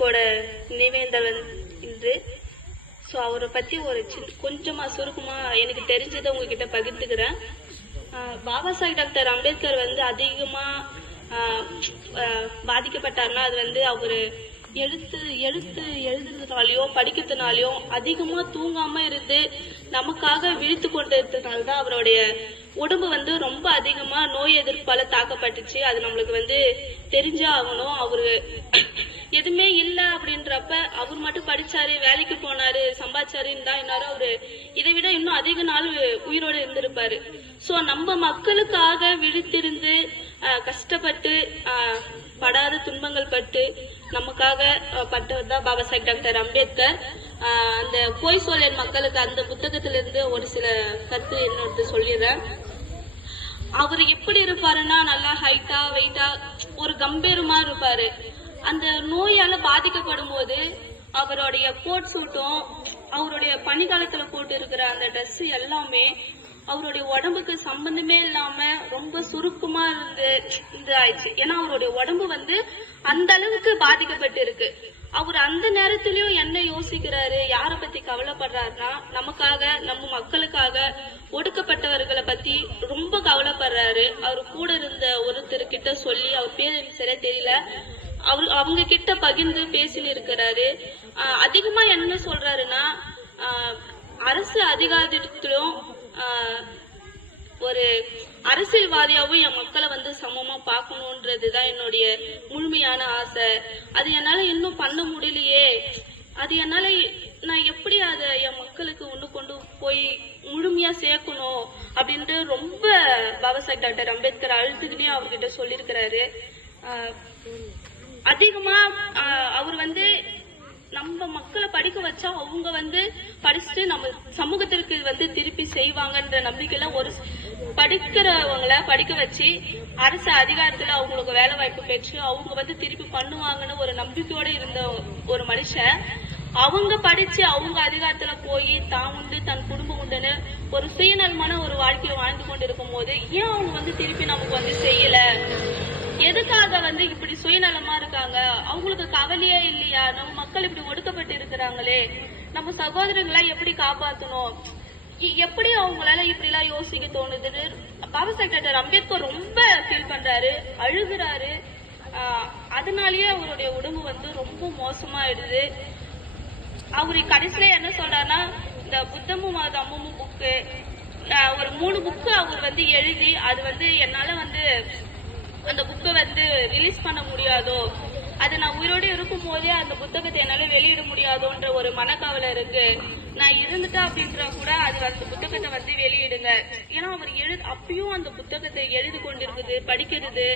சாஹிப்போட நினைவேந்தல் இன்று. ஸோ அவரை பற்றி ஒரு கொஞ்சமாக சுருக்கமாக எனக்கு தெரிஞ்சதை உங்ககிட்ட பகிர்ந்துக்கிறேன். பாபா சாஹிப் டாக்டர் அம்பேத்கர் வந்து அதிகமாக பாதிக்கப்பட்டார்னா அது வந்து அவர் எழுதுறதுனாலையோ படிக்கிறதுனாலையோ அதிகமாக தூங்காமல் இருந்து நமக்காக விழித்து கொண்டு இருந்ததுனால தான் அவருடைய உடம்பு வந்து ரொம்ப அதிகமாக நோய் எதிர்ப்பால தாக்கப்பட்டுச்சு. அது நம்மளுக்கு வந்து தெரிஞ்சே ஆகணும். அவரு எதுவுமே இல்லை அப்படின்றப்ப அவர் மட்டும் படிச்சாரு, வேலைக்கு போனாரு, சம்பாதிச்சாருன்னு தான் இன்னாரும் அவரு இதை விட இன்னும் அதிக நாள் உயிரோடு இருந்திருப்பாரு. ஸோ நம்ம மக்களுக்காக விழித்திருந்து கஷ்டப்பட்டு படாத துன்பங்கள் பட்டு நமக்காக பட்டவர் தான் பாபா சாஹிப் டாக்டர் அம்பேத்கர். அந்த போய் சொல்லிய மக்களுக்கு அந்த புத்தகத்திலிருந்து ஒரு சில கருத்து என்னோட சொல்லிடுறேன். அவர் எப்படி இருப்பாருன்னா நல்லா ஹைட்டா வெயிட்டா ஒரு கம்பீரமா இருப்பாரு. அந்த நோயால பாதிக்கப்படும் போது அவருடைய கோட் சூட்டும் அவருடைய பனிக்காலத்துல போட்டு இருக்கிற அந்த ட்ரெஸ் எல்லாமே அவருடைய உடம்புக்கு சம்பந்தமே இல்லாம ரொம்ப சுருக்கமா இருந்து ஆயிடுச்சு. ஏன்னா அவருடைய உடம்பு வந்து அந்த அளவுக்கு பாதிக்கப்பட்டு இருக்கு. அவர் அந்த நேரத்திலயும் என்ன யோசிக்கிறாரு, யார பத்தி கவலைப்படுறாருன்னா நமக்காக, நம்ம மக்களுக்காக, ஒடுக்கப்பட்டவர்களை பத்தி ரொம்ப கவலைப்படுறாரு. அவர் கூட இருந்த ஒருத்தர்கிட்ட சொல்லி, அவர் பேர் சரியா தெரியல, அவங்க கிட்ட பகிர்ந்து பேசின்னு இருக்கிறாரு. அதிகமா என்ன சொல்றாருன்னா அரசு அதிகாரத்திலும் ஒரு அரசியல்வாதியாவும் என் மக்களை வந்து சமமா பார்க்கணும்ன்றதுதான் என்னுடைய முழுமையான ஆசை. அது என்னால இன்னும் பண்ண முடியலையே, அது என்னால நான் எப்படி அதை என் மக்களுக்கு ஒண்ணு கொண்டு போய் முழுமையா சேர்க்கணும் அப்படின்ட்டு ரொம்ப பாபா சாஹிப் டாக்டர் அம்பேத்கர் அழுத்துக்கிட்டே அவர்கிட்ட சொல்லியிருக்கிறாரு. அதிகமா அவர் வந்து நம்ம மக்களை படிக்க வச்சா அவங்க வந்து படிச்சுட்டு நம்ம சமூகத்திற்கு வந்து திருப்பி செய்வாங்கன்ற நம்பிக்கையில ஒரு படிக்கிறவங்களை படிக்க வச்சு அரசு அதிகாரத்துல அவங்களுக்கு வேலை வாய்ப்பு பெற்று அவங்க வந்து திருப்பி பண்ணுவாங்கன்னு ஒரு நம்பிக்கையோட இருந்த ஒரு மனுஷன், அவங்க படிச்சு அவங்க அதிகாரத்துல போய் தான் உண்டு தன் குடும்பம் உண்டுன்னு ஒரு சுயநலமான ஒரு வாழ்க்கையை வாழ்ந்து கொண்டு இருக்கும் போது ஏன் அவங்க வந்து திருப்பி நமக்கு வந்து செய்யல, எதுக்காக வந்து இப்படி சுயநலமா இருக்காங்க, அவங்களுக்கு கவலையே இல்லையா, நம்ம மக்கள் இப்படி ஒடுக்கப்பட்டு இருக்கிறாங்களே, நம்ம சகோதரங்களை எப்படி காப்பாற்றணும், எப்படி அவங்களால இப்படி எல்லாம் யோசிக்க தோணுதுன்னு பாபா சாஹிப் டாக்டர் அம்பேத்கர் ரொம்ப ஃபீல் பண்றாரு, அழுகுறாரு. அதனாலயே அவருடைய உடம்பு வந்து ரொம்ப மோசமாயிடுது. அவரு கடைசியில என்ன சொல்றாருன்னா இந்த புத்தமும் தம்மமும் புக்கு ஒரு 3 புக்கு அவர் வந்து எழுதி அது வந்து என்னால வந்து அந்த புக்கை வந்து ரிலீஸ் பண்ண முடியாதோ, அது நான் உயிரோடு இருக்கும் போதே அந்த புத்தகத்தை என்னால வெளியிட முடியாதோன்ற ஒரு மனக்கவலை இருக்கு. நான் இருந்துட்டா அப்படின்ற கூட அது அந்த புத்தகத்தை வந்து வெளியிடுங்க. ஏன்னா அவர் அப்பயும் அந்த புத்தகத்தை எழுதி கொண்டிருக்குது, படிக்கிறது.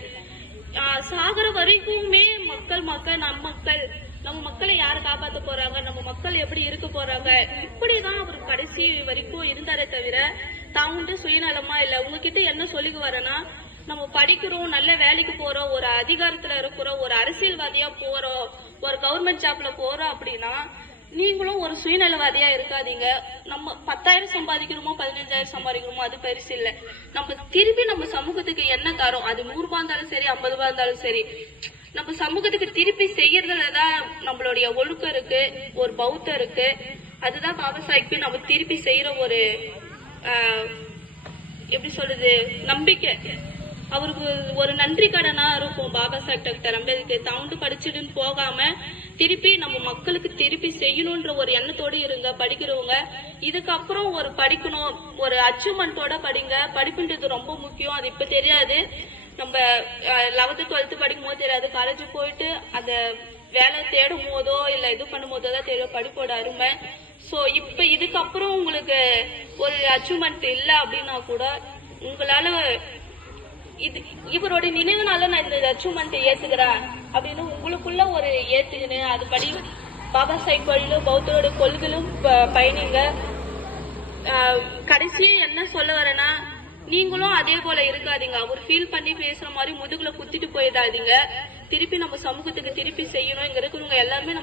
சாகர வரைக்குமே மக்கள் நம்ம மக்களை யாரு காப்பாத்த போறாங்க, நம்ம மக்கள் எப்படி இருக்க போறாங்க, இப்படிதான் அவர் கடைசி வரைக்கும் இருந்தாரே தவிர தான் வந்து சுயநலமா இல்ல. உங்ககிட்ட என்ன சொல்லிக்கு வரேன்னா, நம்ம படிக்கிறோம், நல்ல வேலைக்கு போறோம், ஒரு அதிகாரத்துல இருக்கிறோம், ஒரு அரசியல்வாதியா போறோம், ஒரு கவர்மெண்ட் ஜாப்ல போறோம் அப்படின்னா நீங்களும் ஒரு சுயநலவாதியா இருக்காதீங்க. நம்ம 10,000 சம்பாதிக்கிறோமோ 15,000 சம்பாதிக்கிறோமோ அது பெருசு இல்ல. நம்ம திருப்பி நம்ம சமூகத்துக்கு என்ன தரோம், அது 100 ரூபாய் இருந்தாலும் சரி, 50 ரூபாய் இருந்தாலும் சரி, நம்ம சமூகத்துக்கு திருப்பி செய்யறதுலதான் நம்மளுடைய ஒழுக்கம் இருக்கு, ஒரு பௌத்தம் இருக்கு. அதுதான் பாபா சாஹிப் நம்ம திருப்பி செய்யற ஒரு எப்படி சொல்றது நம்பிக்கை. அவருக்கு ஒரு நன்றி கடனா இருக்கும் பாபா சாஹிப் டாக்டர் அம்பேத்கர். தவுண்டு படிச்சுடுன்னு போகாம திருப்பி நம்ம மக்களுக்கு திருப்பி செய்யணும்ன்ற ஒரு எண்ணத்தோடு இருங்க படிக்கிறவங்க. இதுக்கப்புறம் ஒரு படிக்கணும், ஒரு அச்சீவ்மெண்டோட படிங்க. படிப்புன்றது ரொம்ப முக்கியம். அது இப்ப தெரியாது, நம்ம 11th 12th படிக்கும் போது தெரியாது. காலேஜ் போயிட்டு அந்த வேலை தேடும் போதோ இல்ல இது பண்ணும் போதோ தான் தெரியும் படிப்போட அருமை. சோ இப்ப இதுக்கப்புறம் உங்களுக்கு ஒரு அச்சீவ்மெண்ட் இல்ல அப்படின்னா கூட உங்களால இவருடைய நினைவுனால நான் இந்த அச்சீவ்மெண்ட் ஏத்துக்கிறேன் அப்படின்னு உங்களுக்குள்ள ஒரு ஏத்துக்கின்னு அதுபடி பாபா சாஹிப் வழியிலும் பௌத்தரோட கொள்கையிலும் பயணிங்க. கடைசி என்ன சொல்ல வரேன்னா, நீங்களும் அதே போல இருக்காதீங்க. அவர் ஃபீல் பண்ணி பேசுற மாதிரி முதுகுல குத்திட்டு போயிடாதீங்க. திருப்பி நம்ம சமூகத்துக்கு திருப்பி செய்யணும். இங்க இருக்கிறவங்க எல்லாருமே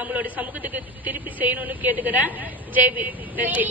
நம்மளோட சமூகத்துக்கு திருப்பி செய்யணும்னு கேட்டுக்கிறேன். ஜெய்பி, நன்றி.